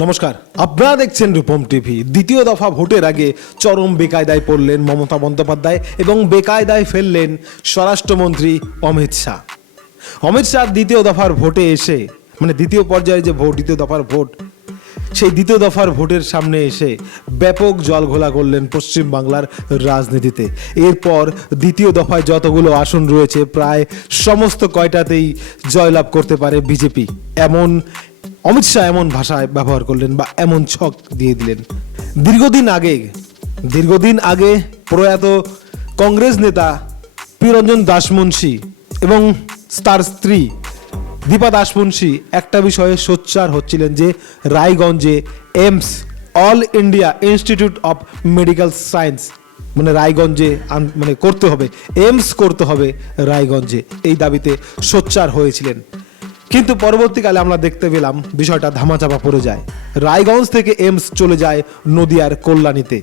নমস্কার। আপনারা দেখছেন রূপম টিভি। দ্বিতীয় দফা ভোটের আগে চরম বেকায়দায় পড়লেন মমতা বন্দ্যোপাধ্যায় এবং বেকায়দায় ফেললেন স্বরাষ্ট্রমন্ত্রী অমিত শাহ। অমিত শাহ দ্বিতীয় দফার ভোটে এসে মানে দ্বিতীয় পর্যায়ে যে ভোট, দ্বিতীয় দফার ভোট, সেই দ্বিতীয় দফার ভোটের সামনে এসে ব্যাপক জলঘোলা করলেন পশ্চিম বাংলার রাজনীতিতে। এরপর দ্বিতীয় দফায় যতগুলো আসন রয়েছে, প্রায় সমস্ত কয়টাতেই জয়লাভ করতে পারে বিজেপি। এমন অমিত শাহ এমন ভাষায় ব্যবহার করলেন বা এমন ছক দিয়ে দিলেন। দীর্ঘদিন আগে দীর্ঘদিন আগে প্রয়াত কংগ্রেস নেতা প্রিয়রঞ্জন দাসমুন্সী এবং তার স্ত্রী দীপা দাসমুন্সী একটা বিষয়ে সোচ্চার হচ্ছিলেন যে রায়গঞ্জে AIIMS all India institute of medical science মানে রায়গঞ্জে মানে করতে হবে এমস করতে হবে রায়গঞ্জে। এই দাবিতে সোচ্চার হয়েছিলেন। কিন্তু পরবর্তীকালে আমরা দেখতে পেলাম বিষয়টা ধামাচাপা পড়ে যায়। রায়গঞ্জ থেকে এমস চলে যায় নদিয়ার কল্যাণীতে।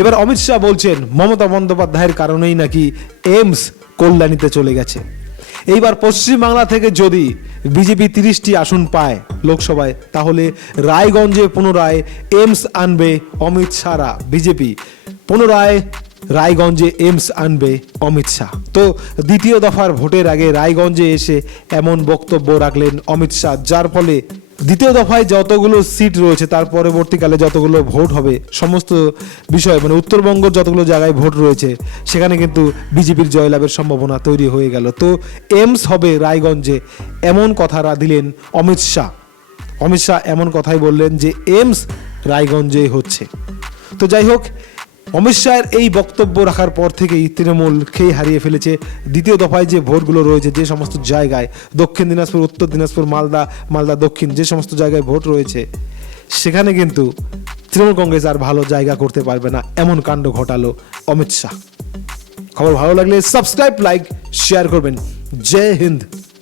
এবার অমিত শাহ বলছেন, মমতা বন্দ্যোপাধ্যায়ের কারণেই নাকি এমস কল্যাণীতে চলে গেছে। এইবার পশ্চিমবাংলা থেকে যদি বিজেপি তিরিশটি আসন পায় লোকসভায়, তাহলে রায়গঞ্জে পুনরায় এমস আনবে অমিত শাহরা। বিজেপি পুনরায় রায়গঞ্জে এমস আনবে অমিত শাহ। তো দ্বিতীয় দফার ভোটের আগে রায়গঞ্জে এসে এমন বক্তব্য রাখলেন অমিত শাহ, যার ফলে দ্বিতীয় দফায় যতগুলো সিট রয়েছে, তার পরবর্তীকালে যতগুলো ভোট হবে, সমস্ত বিষয় মানে উত্তরবঙ্গ যতগুলো জায়গায় ভোট রয়েছে, সেখানে কিন্তু বিজেপির জয়লাভের সম্ভাবনা তৈরি হয়ে গেল। তো এমস হবে রায়গঞ্জে, এমন কথারা দিলেন অমিত শাহ। অমিত শাহ এমন কথাই বললেন যে এমস রায়গঞ্জেই হচ্ছে। তো যাই হোক অমিত শাহের এই বক্তব্য রাখার পর থেকেই তৃণমূল খেয়ে হারিয়ে ফেলেছে। দ্বিতীয় দফায় যে ভোটগুলো রয়েছে, যে সমস্ত জায়গায়, দক্ষিণ দিনাজপুর, উত্তর দিনাজপুর, মালদা মালদা দক্ষিণ, যে সমস্ত জায়গায় ভোট রয়েছে, সেখানে কিন্তু তৃণমূল কংগ্রেস আর ভালো জায়গা করতে পারবে না, এমন কাণ্ড ঘটালো অমিত শাহ। খবর ভালো লাগলে সাবস্ক্রাইব লাইক শেয়ার করবেন। জয় হিন্দ।